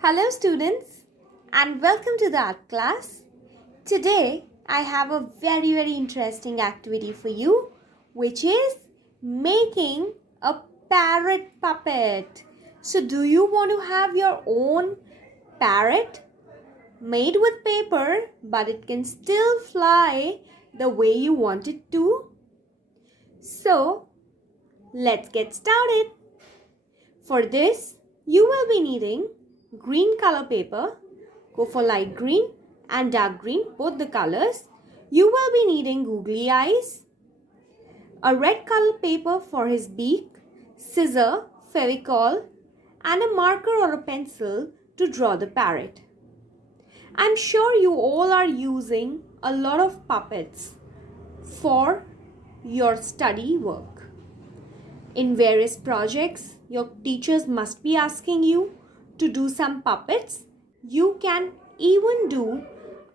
Hello students and welcome to the art class. Today I have a very interesting activity for you, which is making a parrot puppet. So do you want to have your own parrot made with paper but it can still fly the way you want it to? So let's get started. For this you will be needing green color paper. Go for light green and dark green, both the colors. You will be needing googly eyes, a red color paper for his beak, scissor, fevicol, and a marker or a pencil to draw the parrot. I'm sure you all are using a lot of puppets for your study work. In various projects, your teachers must be asking you to do some puppets. You can even do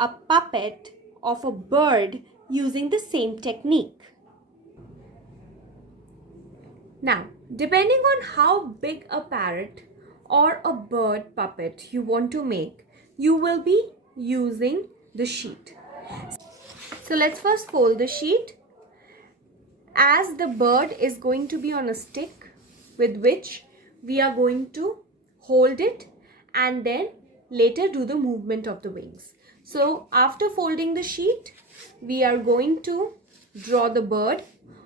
a puppet of a bird using the same technique. Now, depending on how big a parrot or a bird puppet you want to make, you will be using the sheet. So let's first fold the sheet. As the bird is going to be on a stick with which we are going to hold it and then later do the movement of the wings. So after folding the sheet, we are going to draw the bird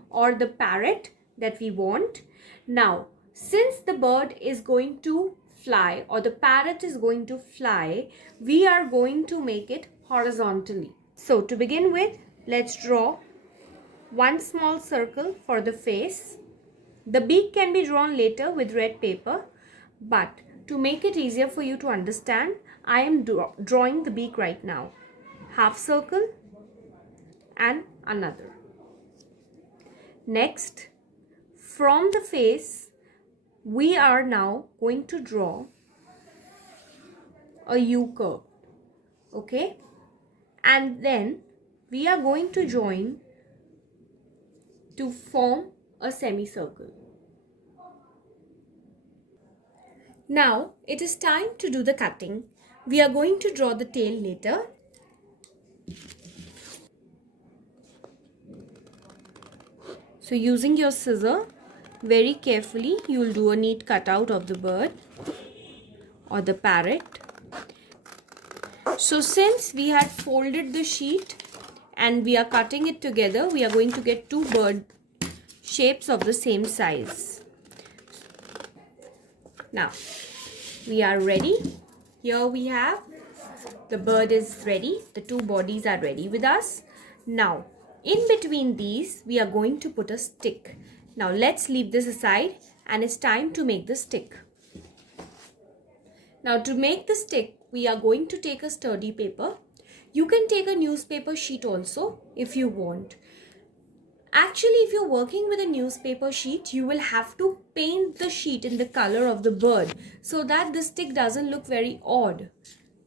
or the parrot that we want. Now, since the bird is going to fly or the parrot is going to fly, we are going to make it horizontally. So to begin with, let's draw one small circle for the face. The beak can be drawn later with red paper, but to make it easier for you to understand, I am drawing the beak right now. Half circle and another. Next, from the face, we are now going to draw a U curve. Okay? And then we are going to join to form a semicircle. Now it is time to do the cutting. We are going to draw the tail later. So using your scissor, very carefully you will do a neat cutout of the bird or the parrot. So since we had folded the sheet and we are cutting it together, we are going to get two bird shapes of the same size. Now we are ready. Here we have the bird is ready. The two bodies are ready with us. Now in between these we are going to put a stick. Now let's leave this aside and it's time to make the stick. Now to make the stick, we are going to take a sturdy paper. You can take a newspaper sheet also if you want. Actually, if you're working with a newspaper sheet, you will have to paint the sheet in the color of the bird so that the stick doesn't look very odd.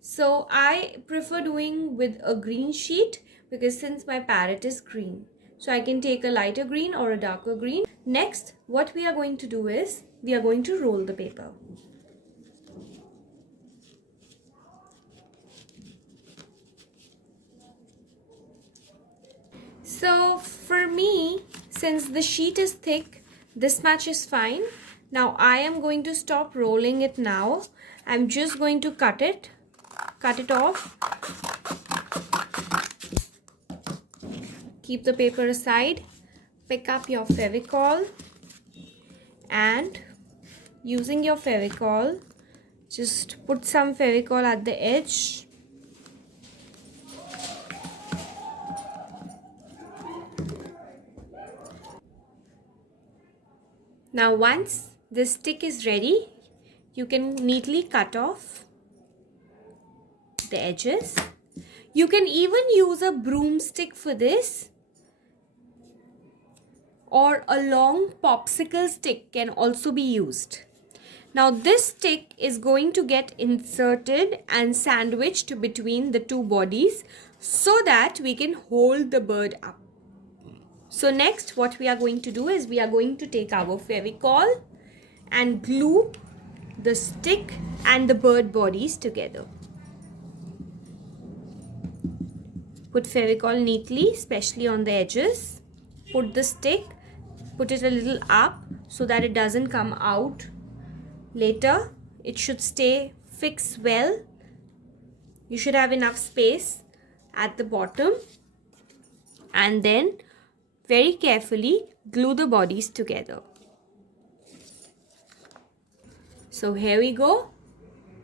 So I prefer doing with a green sheet because since my parrot is green. So I can take a lighter green or a darker green. Next, what we are going to do is we are going to roll the paper. So for me, since the sheet is thick, this much is fine. Now I am going to stop rolling it now. I'm just going to cut it off. Keep the paper aside. Pick up your fevicol and using your fevicol, just put some fevicol at the edge. Now once the stick is ready, you can neatly cut off the edges. You can even use a broomstick for this, or a long popsicle stick can also be used. Now this stick is going to get inserted and sandwiched between the two bodies so that we can hold the bird up. So next what we are going to do is we are going to take our fevicol and glue the stick and the bird bodies together. Put Fevicol neatly, especially on the edges. Put the stick, put it a little up so that it doesn't come out later. It should stay fixed well. You should have enough space at the bottom, and then very carefully glue the bodies together. So here we go.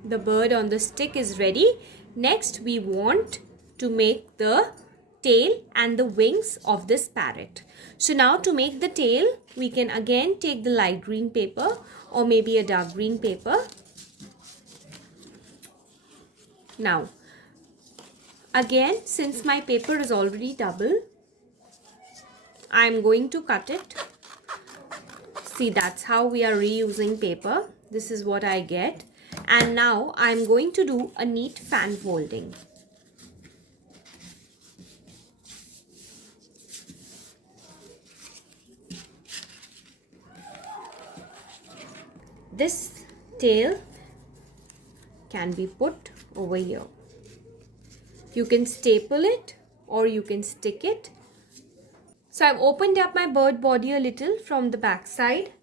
The bird on the stick is ready. Next we want to make the tail and the wings of this parrot. So now to make the tail, we can again take the light green paper or maybe a dark green paper. Now again, since my paper is already double, I am going to cut it. See, that's how we are reusing paper. This is what I get. And now I am going to do a neat fan folding. This tail can be put over here. You can staple it or you can stick it. So I've opened up my bird body a little from the back side,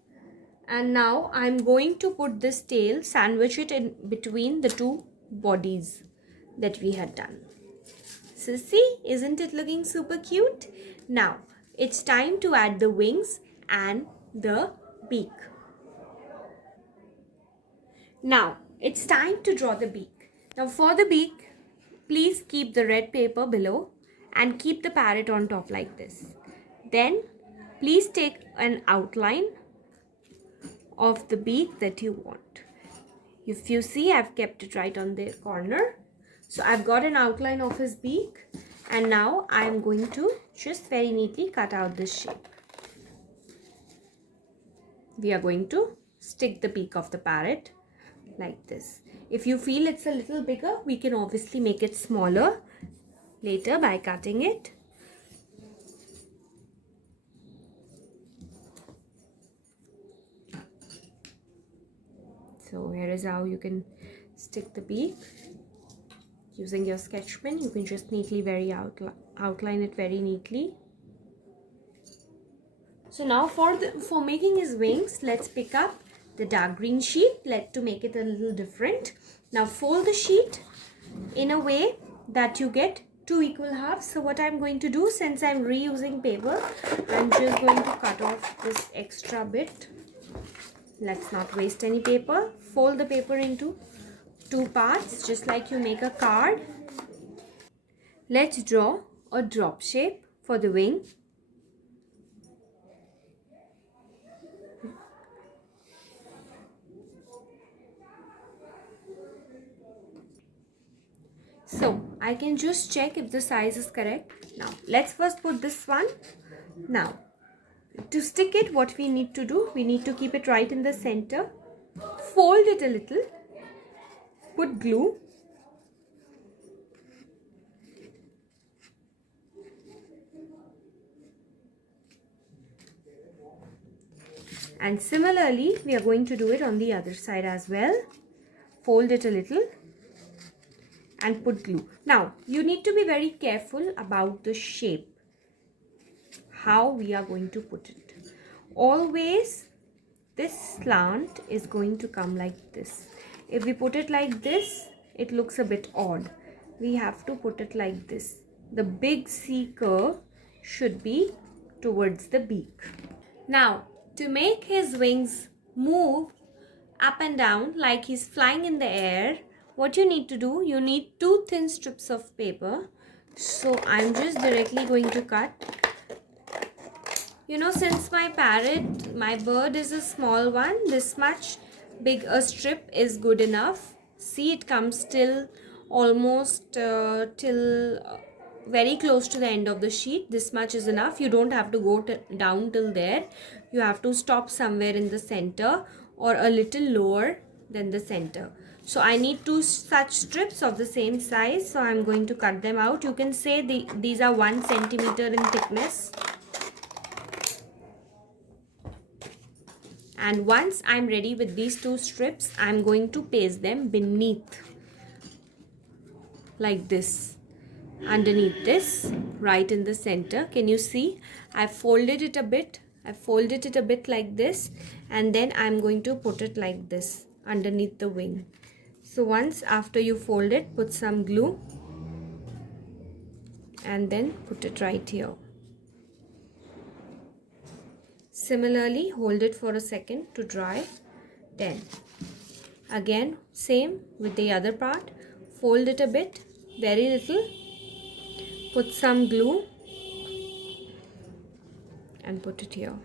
and now I'm going to put this tail, sandwich it in between the two bodies that we had done. So see, isn't it looking super cute? Now it's time to add the wings and the beak. Now it's time to draw the beak. Now for the beak, please keep the red paper below and keep the parrot on top like this. Then please take an outline of the beak that you want. If you see, I've kept it right on the corner. So I've got an outline of his beak, and now I'm going to just very neatly cut out this shape. We are going to stick the beak of the parrot like this. If you feel it's a little bigger, we can obviously make it smaller later by cutting it. So here is how you can stick the beak. Using your sketch pen, you can just neatly outline it very neatly. So now for making his wings, let's pick up the dark green sheet to make it a little different. Now fold the sheet in a way that you get two equal halves. So what I'm going to do, since I'm reusing paper, I'm just going to cut off this extra bit. Let's not waste any paper. Fold the paper into two parts, just like you make a card. Let's draw a drop shape for the wing. So I can just check if the size is correct. Now let's first put this one. Now to stick it, what we need to do, we need to keep it right in the center. Fold it a little. Put glue. And similarly, we are going to do it on the other side as well. Fold it a little and put glue. Now, you need to be very careful about the shape, how we are going to put it. Always, this slant is going to come like this. If we put it like this, it looks a bit odd. We have to put it like this. The big C curve should be towards the beak. Now, to make his wings move up and down like he's flying in the air, what you need to do, you need two thin strips of paper. So I'm just directly going to cut. You know, since my bird is a small one, this much big a strip is good enough. See, it comes till almost very close to the end of the sheet. This much is enough. You don't have to go down till there. You have to stop somewhere in the center or a little lower than the center. So I need two such strips of the same size. So I'm going to cut them out. You can say these are 1 centimeter in thickness. And once I'm ready with these 2 strips, I'm going to paste them beneath, like this, underneath this, right in the center. Can you see? I've folded it a bit. I've folded it a bit like this, and then I'm going to put it like this underneath the wing. So once after you fold it, put some glue and then put it right here. Similarly, hold it for a second to dry. Then again, same with the other part. Fold it a bit, very little. Put some glue and put it here.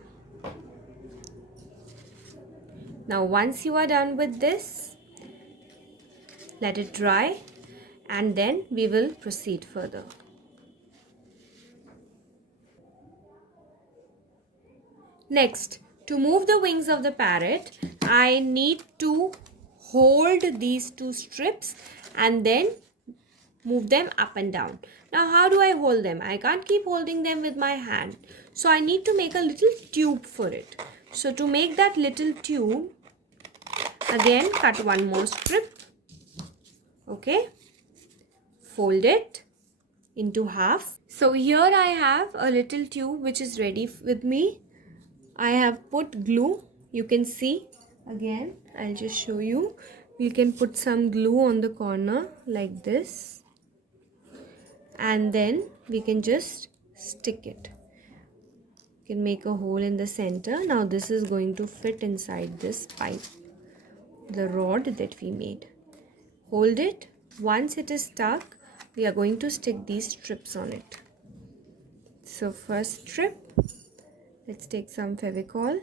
Now once you are done with this, let it dry and then we will proceed further. Next, to move the wings of the parrot, I need to hold these 2 strips and then move them up and down. Now how do I hold them? I can't keep holding them with my hand. So I need to make a little tube for it. So to make that little tube, again cut 1 more strip. Okay. Fold it into half. So here I have a little tube which is ready with me. I have put glue. You can see. Again, I'll just show you. We can put some glue on the corner like this. And then we can just stick it. You can make a hole in the center. Now this is going to fit inside this pipe, the rod that we made. Hold it. Once it is stuck, we are going to stick these strips on it. So first strip, let's take some Fevicol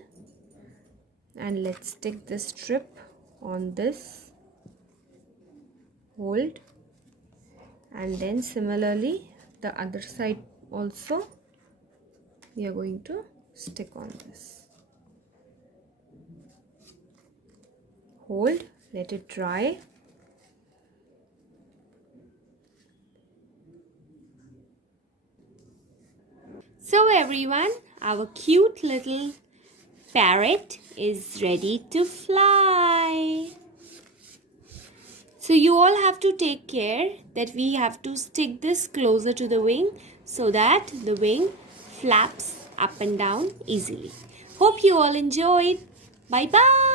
and let's stick this strip on this. Hold. And then similarly, the other side also, we are going to stick on this. Hold, let it dry. So everyone, our cute little parrot is ready to fly. So you all have to take care that we have to stick this closer to the wing so that the wing flaps up and down easily. Hope you all enjoyed. Bye bye.